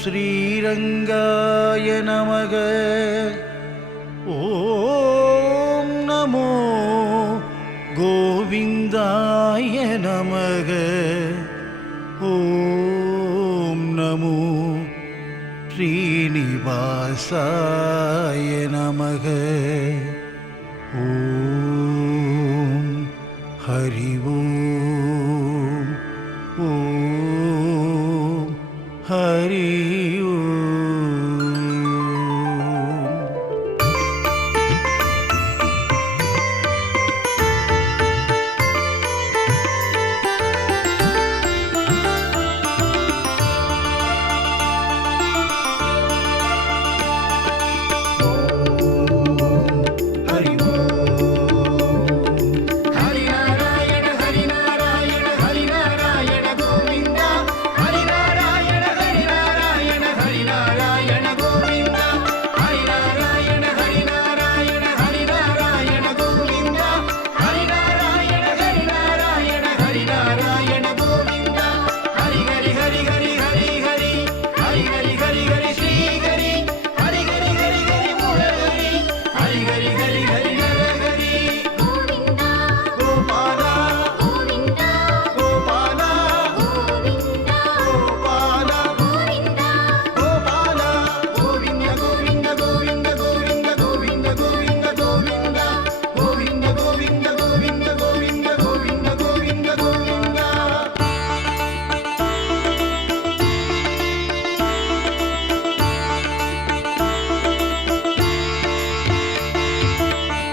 ஸ்ரீரங்காய நமக. ஓம் நமோ கோவிந்தாய நமக. ஓம் நமோ ஸ்ரீனிவாசாய நமக. ஓம் ஹரி ஓம். ஓம் ஹரி ஓம்.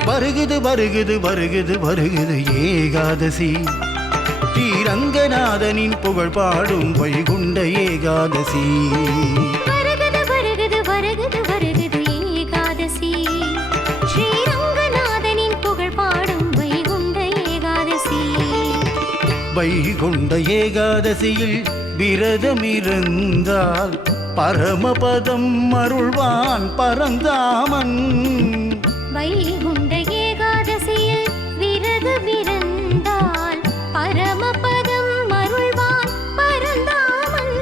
வருகுது வருகுது வருகுது வருகுது ஏகாதசி. ஸ்ரீரங்கநாதனின் புகழ் பாடும் வைகுண்ட ஏகாதசி. வருகுது வருகுது வருகுது வருகுது ஏகாதசி. ஸ்ரீரங்கநாதனின் புகழ் பாடும் வைகுண்ட ஏகாதசி. வைகுண்ட ஏகாதசியில் விரதமிருந்தால் பரமபதம் அருள்வான் பரந்தாமன். வைகுண்ட ஏகாதசியில் விரதமிருந்தால் பரமபதம் அருள்வான் பரந்தாமன்.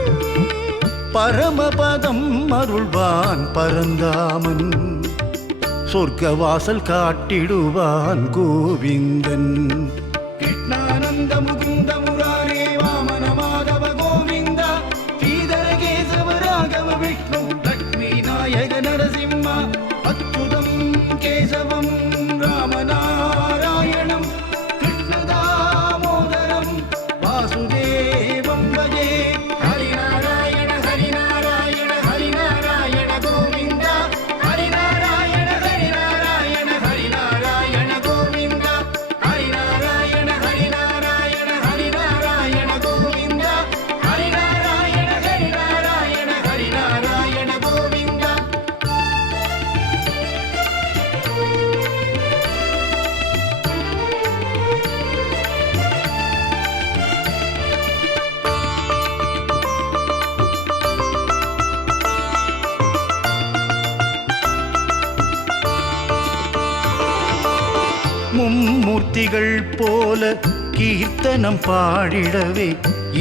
பரமபதம் அருள்வான் பரந்தாமன். சொர்க்கவாசல் காட்டிடுவான் கோவிந்தன். கிருஷ்ணானந்த முகுந்த முராரே வாமன மாதவ கோவிந்தா. ஸ்ரீதர கேசவ ராகவ விஷ்ணு லக்ஷ்மி நாயக நரசிம்மா. அச்சுதம் கேசவம் ராமநாராயணம் கிருஷ்ணதாமோதரம் வாசுதேவம் பஜே. ஹரிநாராயண ஹரிநாராயண ஹரிநாராயண கோவிந்தா. ஹரிநாராயண ஹரிநாராயண ஹரிநாராயண கோவிந்தா. ஹரிநாராயண ஹரிநாராயண ஹரிநாராயண கோவிந்தா. ஹரிநாராயண ஹரிநாராயண ஹரிநாராயண கோவிந்தா. மும்மூர்த்திகள் போல கீர்த்தனம் பாடிடவே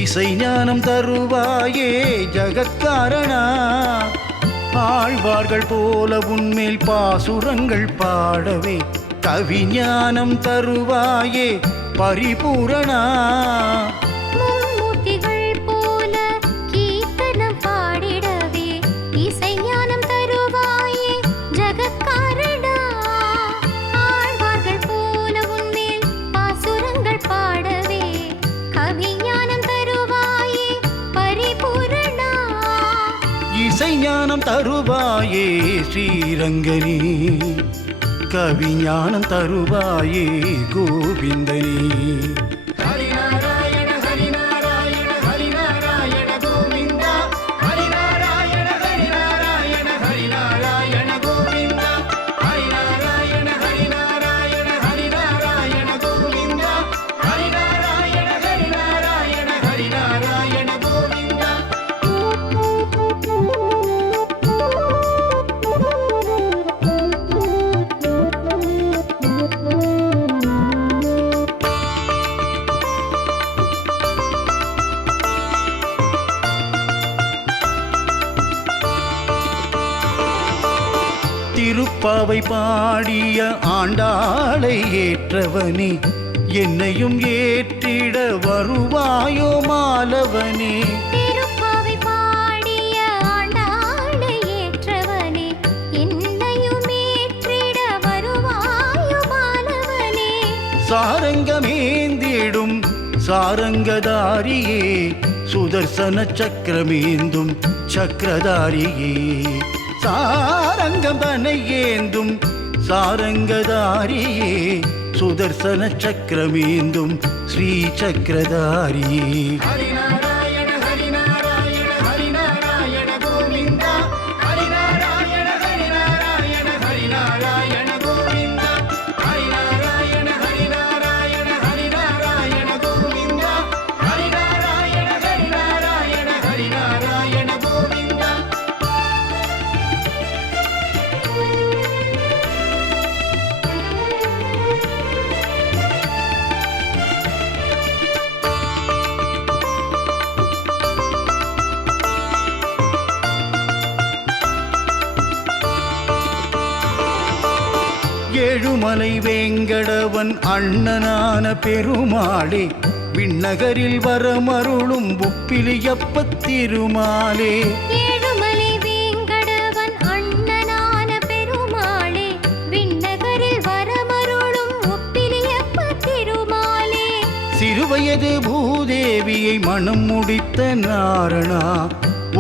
இசை ஞானம் தருவாயே ஜகத்காரணா. ஆழ்வார்கள் போல உன்மேல் பாசுரங்கள் பாடவே கவிஞானம் தருவாயே பரிபூரணா. மும்மூர்த்திகள் போல கீர்த்தனம் பாடிடவே இசை ஞானம் தருவாயே ஜகத்காரணா. ஆழ்வார்கள் போல உன்மேல் பாசுரங்கள் பாடவே கவிஞானம் தருவாயே பரிபூரணா. இசை ஞானம் தருவாயே ஸ்ரீரங்கனே. கவிஞானம் தருவாயே கோவிந்தனே. ஹரிநாராயண ஹரிநாராயண ஹரிநாராயண கோவிந்தா. ஹரிநாராயண ஹரிநாராயண ஹரிநாராயண கோவிந்தா. ஹரிநாராயண ஹரிநாராயண ஹரிநாராயண கோவிந்தா. ஹரிநாராயண ஹரிநாராயண ஹரிநாராயண கோவிந்தா. திருப்பாவை பாடிய ஆண்டாளை ஏற்றவனே, என்னையும் ஏற்றிட வருவாயோ மாலவனே. திருப்பாவை பாடிய ஆண்டாளை ஏற்றவனே, என்னையும் ஏற்றிட வருவாயோ மாலவனே. சாரங்கமேந்திடும் சாரங்கதாரியே, சுதர்சன சக்கரமேந்தும் சக்கரதாரியே. சாரங்கம் தன்னை ஏந்தும் சாரங்கதாரியே, சுதர்சன சக்கரமேந்தும் ஸ்ரீ சக்கரதாரியே. ஹரிநாராயண ஹரிநாராயண ஹரிநாராயண கோவிந்தா, ஹரிநாராயண ஹரிநாராயண ஹரிநாராயண கோவிந்தா, ஹரிநாராயண ஹரிநாராயண ஹரிநாராயண கோவிந்தா, ஹரிநாராயண ஹரிநாராயண ஹரிநாராயண கோவிந்தா. ஏழுமலை வேங்கடவன் அண்ணனான பெருமாளே, விண்ணகரில் வரமருளும் உப்பிலியப்பத் திருமாலே. ஏழுமலை வேங்கடவன் அண்ணனான பெருமாளே, விண்ணகரில் வரமருளும் ஒப்பிலியப்பத் திருமாலே. சிறுவயது பூதேவியை மனம் முடித்த நாரணா,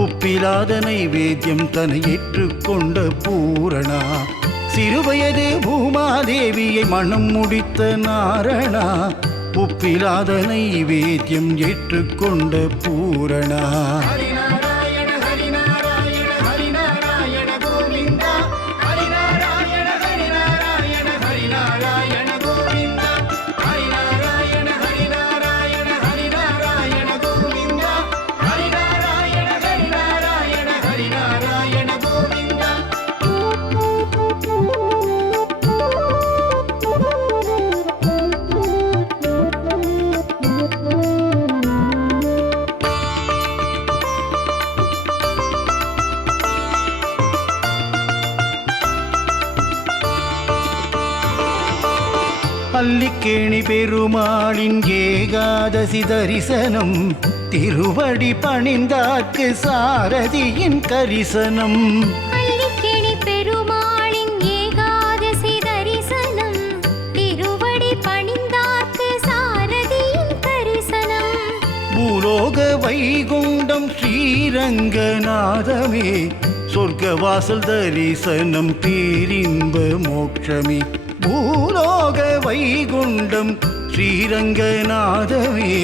உப்பிலாத நைவேத்தியம் தன்னை ஏற்றுக்கொண்ட பூரணா. சிறுவயது பூமாதேவியை மனம் முடித்த நாரணா, உப்பிலாத நைவேத்தியம் ஏற்றுக்கொண்ட பூரணா. ஹரிநாராயண ஹரிநாராயண ஹரிநாராயண கோவிந்தா, ஹரிநாராயண ஹரிநாராயண ஹரிநாராயண கோவிந்தா, ஹரிநாராயண ஹரிநாராயண ஹரிநாராயண கோவிந்தா, ஹரிநாராயண ஹரிநாராயண ஹரிநாராயண கோவிந்தா. அல்லிக்கேணி பெருமாளின் ஏகாதசி தரிசனம், திருவடி பணிந்தார்க்கு சாரதியின் கரிசனம். அல்லிக்கேணி பெருமாளின் ஏகாதசி தரிசனம், திருவடி பணிந்தார்க்கு சாரதியின் கரிசனம். பூலோக வைகுண்டம் ஸ்ரீரங்கநாதமே, சொர்க்கவாசல் தரிசனம் பேரின்ப மோட்சமே. பூலோக வைகுண்டம் ஸ்ரீரங்கநாதமே,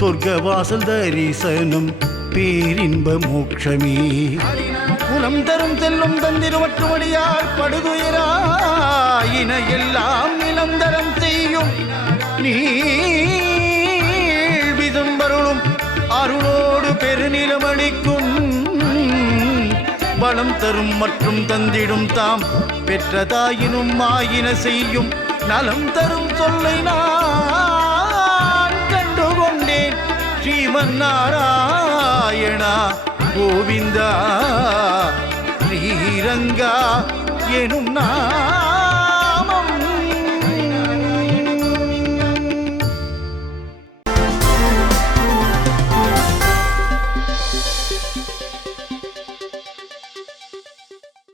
சொர்க்கவாசல் தரிசனம் பேரின்ப மோட்சமே. குலம் தரும் செல்லும் தந்திருவற்றுமடியார் படுதுயராயின எல்லாம் நிலந்தரம் செய்யும் நீழ்விதும்பருளும் அருளோடு பெருநிலமளிக்கும். பலம் தரும் மற்றும் தந்திடும் தாம் பெற்றதாயினும் ஆயின செய்யும் நலம் தரும் சொல்லை நான் கண்டுகொண்டேன். ஸ்ரீமன் நாராயணா கோவிந்தா, ஸ்ரீரங்கா எனும் நான்